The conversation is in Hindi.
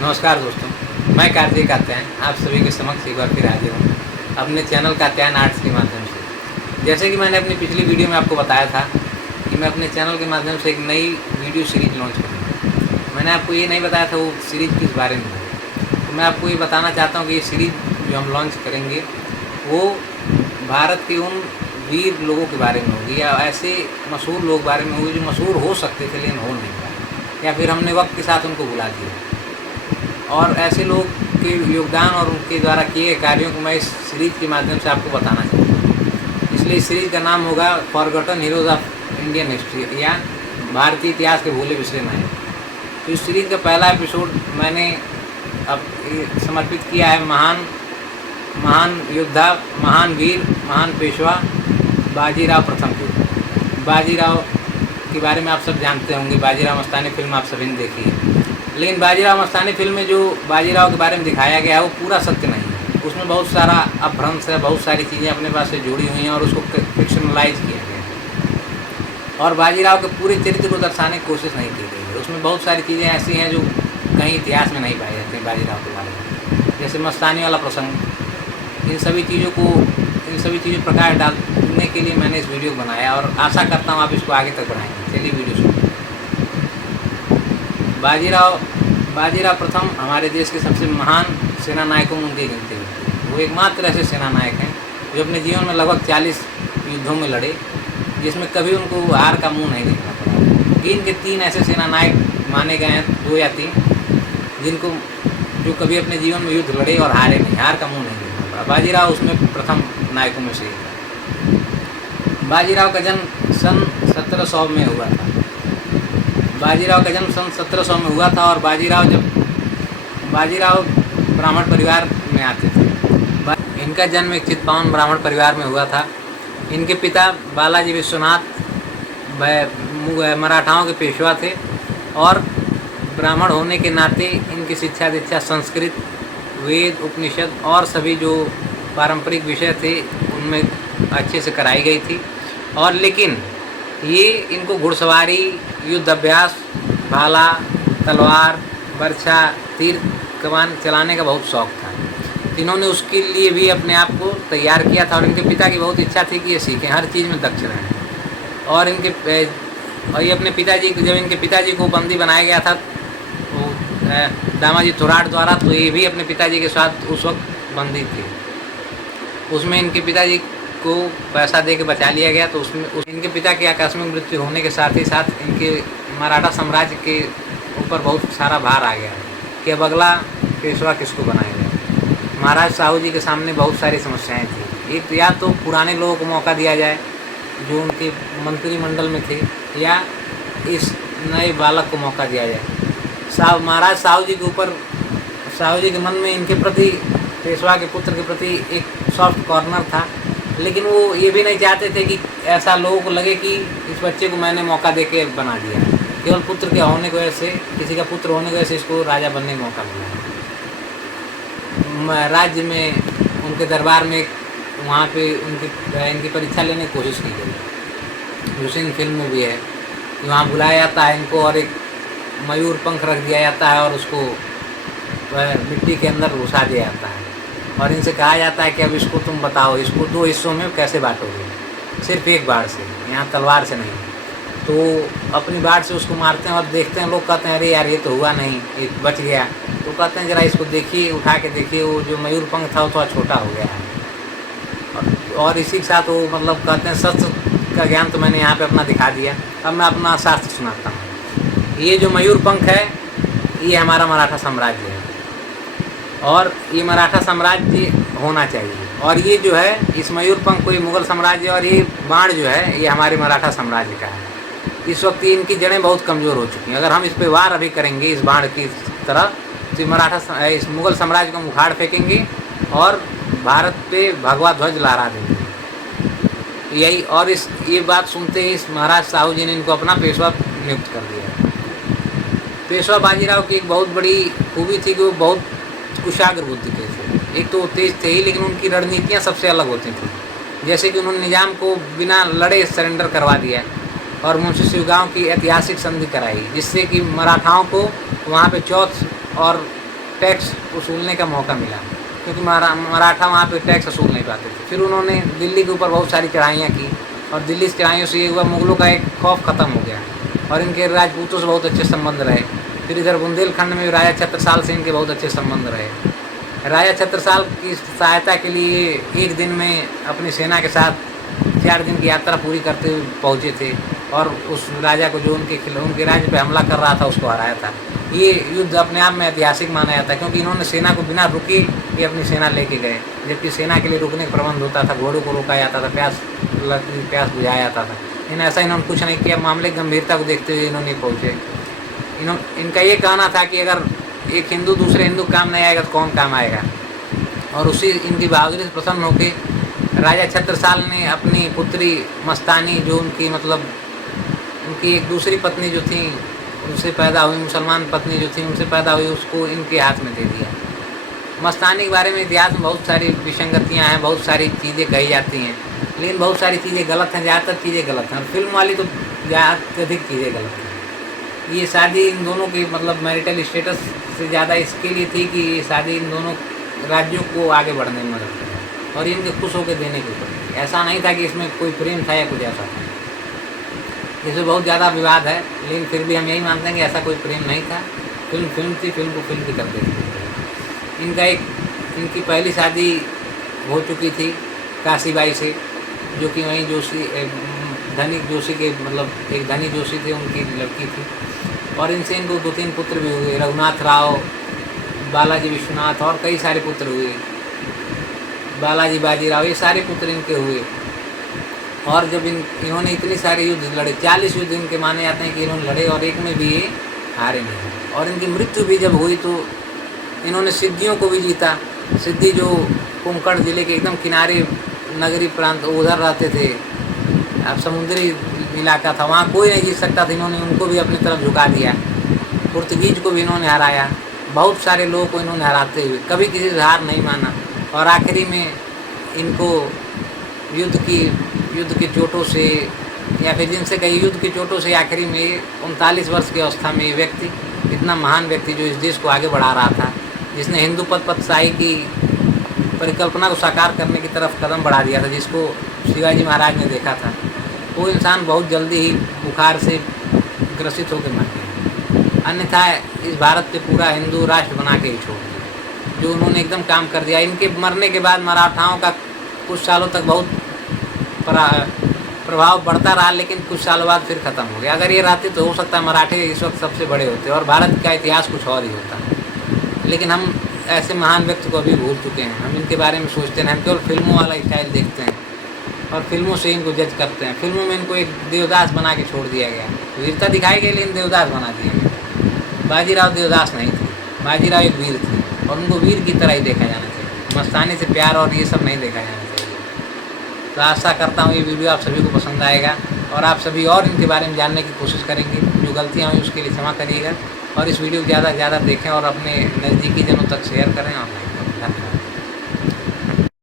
नमस्कार दोस्तों, मैं कार्तिक कात्यायन आप सभी के समक्ष एक बार फिर हाजिर हूँ अपने चैनल कात्यायन आर्ट्स के माध्यम से। जैसे कि मैंने अपनी पिछली वीडियो में आपको बताया था कि मैं अपने चैनल के माध्यम से एक नई वीडियो सीरीज लॉन्च करूँगा। मैंने आपको ये नहीं बताया था वो सीरीज़ किस बारे में है, तो मैं आपको ये बताना चाहता हूँ कि ये सीरीज़ जो हम लॉन्च करेंगे वो भारत के उन वीर लोगों के बारे में होगी या ऐसे मशहूर लोग बारे में होगी जो मशहूर हो सकते थे लेकिन हो नहीं पाए, या फिर हमने वक्त के साथ उनको भुला दिया। और ऐसे लोग के योगदान और उनके द्वारा किए गए कार्यों को मैं इस सीरीज़ के माध्यम से आपको बताना चाहता हूँ। इसलिए इस सीरीज़ का नाम होगा forgotten heroes of Indian history या भारतीय इतिहास के भूले बिसरे नायक। तो इस सीरीज़ का पहला एपिसोड मैंने अब समर्पित किया है महान योद्धा, महान वीर, महान पेशवा बाजीराव प्रथम को। बाजीराव के बारे में आप सब जानते होंगे, बाजीराव मस्तानी फिल्म आप सभी ने देखी है। लेकिन बाजीराव मस्तानी फिल्म में जो बाजीराव के बारे में दिखाया गया है वो पूरा सत्य नहीं है। उसमें बहुत सारा अपभ्रंश है, बहुत सारी चीज़ें अपने पास से जुड़ी हुई हैं और उसको फिक्शनलाइज किया गया है और बाजीराव के पूरे चरित्र को दर्शाने की कोशिश नहीं की गई है। उसमें बहुत सारी चीज़ें ऐसी हैं जो कहीं इतिहास में नहीं पाई जाती हैं बाजीराव के बारे में, जैसे मस्तानी वाला प्रसंग। इन सभी चीज़ों प्रकाश डालने के लिए मैंने इस वीडियो को बनाया और आशा करता हूँ आप इसको आगे तक बढ़ाएंगे। चलिए वीडियो शुरू। बाजीराव प्रथम हमारे देश के सबसे महान सेना नायकों में उनकी गिनती होती है। वो एकमात्र ऐसे सेना नायक हैं जो अपने जीवन में लगभग 40 युद्धों में लड़े, जिसमें कभी उनको हार का मुंह नहीं देखना पड़ा। गिन के 3 ऐसे सेना नायक माने गए हैं, 2 या 3, जो कभी अपने जीवन में युद्ध लड़े और हारे नहीं, हार का मुँह नहीं देखना पड़ा। बाजीराव उसमें प्रथम नायकों में से एक था। बाजीराव का जन्म सन 1700 में हुआ था। बाजीराव का जन्म सन 1700 में हुआ था और बाजीराव ब्राह्मण परिवार में आते थे। इनका जन्म एक चित्पावन ब्राह्मण परिवार में हुआ था। इनके पिता बालाजी विश्वनाथ मराठाओं के पेशवा थे और ब्राह्मण होने के नाते इनकी शिक्षा दीक्षा संस्कृत, वेद, उपनिषद और सभी जो पारंपरिक विषय थे उनमें अच्छे से कराई गई थी। और लेकिन ये इनको घुड़सवारी, युद्ध अभ्यास, भाला, तलवार, बर्छा, तीर कमान चलाने का बहुत शौक़ था। इन्होंने उसके लिए भी अपने आप को तैयार किया था और इनके पिता की बहुत इच्छा थी कि ये सीखें, हर चीज़ में दक्ष रहें। और ये अपने पिताजी को, जब इनके पिताजी को बंदी बनाया गया था वो दामाजी थोराट द्वारा, तो ये भी अपने पिताजी के साथ उस वक्त बंदी थे। उसमें इनके पिताजी को पैसा दे के बचा लिया गया, तो उसमें इनके पिता की आकस्मिक मृत्यु होने के साथ ही साथ इनके मराठा साम्राज्य के ऊपर बहुत सारा भार आ गया कि अब अगला पेशवा किसको बनाया जाए। महाराज साहू जी के सामने बहुत सारी समस्याएं थी। एक या तो पुराने लोगों को मौका दिया जाए जो उनके मंत्रिमंडल में थे, या इस नए बालक को मौका दिया जाए। महाराज साहू जी के ऊपर, साहू जी के मन में इनके प्रति, पेशवा के पुत्र के प्रति एक सॉफ्ट कॉर्नर था, लेकिन वो ये भी नहीं चाहते थे कि ऐसा लोगों को लगे कि इस बच्चे को मैंने मौका दे के बना दिया। केवल पुत्र के होने की वजह से, किसी का पुत्र होने की वजह से इसको राजा बनने का मौका मिला। राज्य में उनके दरबार में वहाँ पे इनकी परीक्षा लेने की कोशिश की गई। हुसैन फिल्म में भी है, वहाँ बुलाया जाता है इनको और एक मयूर पंख रख दिया जाता है और उसको मिट्टी के अंदर घुसा दिया जाता है और इनसे कहा जाता है कि अब इसको तुम बताओ, इसको 2 हिस्सों में कैसे बांटोगे, सिर्फ एक बाढ़ से, यहाँ तलवार से नहीं। तो अपनी बाढ़ से उसको मारते हैं और देखते हैं, लोग कहते हैं अरे यार ये तो हुआ नहीं, ये बच गया। तो कहते हैं जरा इसको देखिए, उठा के देखिए, वो जो मयूर पंख था वो थोड़ा छोटा हो गया है। और इसी के साथ वो मतलब कहते हैं सच का ज्ञान तो मैंने यहाँ पे अपना दिखा दिया। अब मैं अपना शास्त्र सुनाता हूँ। ये जो मयूर पंख है ये हमारा मराठा साम्राज्य है और ये मराठा साम्राज्य होना चाहिए। और ये जो है, इस मयूर पंख को ये मुग़ल साम्राज्य, और ये बाण जो है ये हमारे मराठा साम्राज्य का है। इस वक्त इनकी जड़ें बहुत कमज़ोर हो चुकी हैं। अगर हम इस पर वार अभी करेंगे इस बाण की तरह, तो इस मुग़ल साम्राज्य को हम उखाड़ फेंकेंगे और भारत पे भगवा ध्वज लहरा देंगे। यही, और ये बात सुनते ही इस महाराज साहू जी ने इनको अपना पेशवा नियुक्त कर दिया। पेशवा बाजीराव की एक बहुत बड़ी खूबी थी कि वो बहुत कुशाग्र बुद्धि के थे। एक तो वो तेज थे ही, लेकिन उनकी रणनीतियाँ सबसे अलग होती थी। जैसे कि उन्होंने निजाम को बिना लड़े सरेंडर करवा दिया और मुंशी शिवगांव की ऐतिहासिक संधि कराई, जिससे कि मराठाओं को वहाँ पे चौथ और टैक्स वसूलने का मौका मिला, क्योंकि मराठा वहाँ पे टैक्स वसूल नहीं पाते थे। फिर उन्होंने दिल्ली के ऊपर बहुत सारी चढ़ाइयाँ की, और दिल्ली से चढ़ाइयों से ये हुआ मुग़लों का एक खौफ ख़त्म हो गया, और इनके राजपूतों से बहुत अच्छे संबंध रहे। फिर इधर बुंदेलखंड में राजा छत्रसाल से इनके बहुत अच्छे संबंध रहे। राजा छत्रसाल की सहायता के लिए एक दिन में अपनी सेना के साथ 4 दिन की यात्रा पूरी करते हुए पहुँचे थे, और उस राजा को जो उनके राज्य पे हमला कर रहा था उसको हराया था। ये युद्ध अपने आप में ऐतिहासिक माना जाता है, क्योंकि इन्होंने सेना को बिना रुके ये अपनी सेना लेके गए, जबकि सेना के लिए रुकने का प्रबंध होता था, घोड़ों को रोका जाता था, प्यास बुझाया जाता था। लेकिन ऐसा इन्होंने कुछ नहीं किया। मामले की गंभीरता को देखते हुए इन्होंने पहुँचे। इनका ये कहना था कि अगर एक हिंदू दूसरे हिंदू काम नहीं आएगा तो कौन काम आएगा, और उसी इनकी बहादुरी से प्रसन्न होकर राजा छत्रसाल ने अपनी पुत्री मस्तानी, जो उनकी मतलब उनकी एक दूसरी पत्नी जो थी उनसे पैदा हुई, मुसलमान पत्नी जो थी उनसे पैदा हुई, उसको इनके हाथ में दे दिया। मस्तानी के बारे में इतिहास में बहुत सारी विसंगतियाँ हैं, बहुत सारी चीज़ें कही जाती हैं, लेकिन बहुत सारी चीज़ें गलत हैं, ज़्यादातर चीज़ें गलत हैं, और फिल्म वाली तो अधिक चीज़ें गलत हैं। ये शादी इन दोनों की मतलब मैरिटल स्टेटस से ज़्यादा इसके लिए थी कि ये शादी इन दोनों राज्यों को आगे बढ़ने में मदद करे, और इनके खुश होकर देने के ऊपर। ऐसा नहीं था कि इसमें कोई प्रेम था या कुछ ऐसा था। इसमें बहुत ज़्यादा विवाद है, लेकिन फिर भी हम यही मानते हैं कि ऐसा कोई प्रेम नहीं था। फिल्म थी, फिल्म को फिल्म की कर देते। इनकी पहली शादी हो चुकी थी काशीबाई से, जो कि वहीं धनी जोशी के मतलब एक धनी जोशी थे, उनकी लड़की थी, और इनसे इनको 2-3 पुत्र भी हुए, रघुनाथ राव, बालाजी विश्वनाथ, और कई सारे पुत्र हुए, बालाजी बाजीराव, ये सारे पुत्र इनके हुए। और जब इन्होंने इतनी सारे युद्ध लड़े, 40 युद्ध इनके माने जाते हैं कि इन्होंने लड़े, और एक में भी ये हारे नहीं। और इनकी मृत्यु भी जब हुई तो इन्होंने सिद्धियों को भी जीता। सिद्धि जो कुंकण जिले के एकदम किनारे नगरी प्रांत उधर रहते थे, अब समुद्री इलाका था, वहाँ कोई नहीं जीत सकता था, इन्होंने उनको भी अपनी तरफ झुका दिया। पुर्तगीज को भी इन्होंने हराया, बहुत सारे लोगों को इन्होंने हराते हुए कभी किसी से हार नहीं माना। और आखिरी में इनको युद्ध की चोटों से, या फिर जिनसे कहीं युद्ध की चोटों से, आखिरी में 39 वर्ष की अवस्था में ये व्यक्ति, इतना महान व्यक्ति जो इस देश को आगे बढ़ा रहा था, जिसने हिंदू पदशाही की परिकल्पना को साकार करने की तरफ कदम बढ़ा दिया था, जिसको शिवाजी महाराज ने देखा था, वो इंसान बहुत जल्दी ही बुखार से ग्रसित होकर मर गया। अन्यथा इस भारत पे पूरा हिंदू राष्ट्र बना के ही छोड़ दिया, जो उन्होंने एकदम काम कर दिया। इनके मरने के बाद मराठाओं का कुछ सालों तक बहुत प्रभाव बढ़ता रहा, लेकिन कुछ सालों बाद फिर ख़त्म हो गया। अगर ये रहते तो हो सकता है मराठे इस वक्त सबसे बड़े होते और भारत का इतिहास कुछ और ही होता। लेकिन हम ऐसे महान व्यक्ति को अभी भूल चुके हैं, हम इनके बारे में सोचते नहीं, हम केवल फिल्मों वाला स्टाइल देखते हैं और फिल्मों से इनको जज करते हैं। फिल्मों में इनको एक देवदास बना के छोड़ दिया गया, वीरता दिखाई गई लेकिन देवदास बना दिया गया। बाजीराव देवदास नहीं थे, बाजीराव एक वीर थे और उनको वीर की तरह ही देखा जाना चाहिए, मस्तानी से प्यार और ये सब नहीं देखा जाना चाहिए। तो आशा करता हूँ ये वीडियो आप सभी को पसंद आएगा और आप सभी और इनके बारे में जानने की कोशिश करेंगे। जो गलतियाँ हुई उसके लिए क्षमा करिएगा और इस वीडियो को ज़्यादा से ज़्यादा देखें और अपने नज़दीकी जनों तक शेयर करें और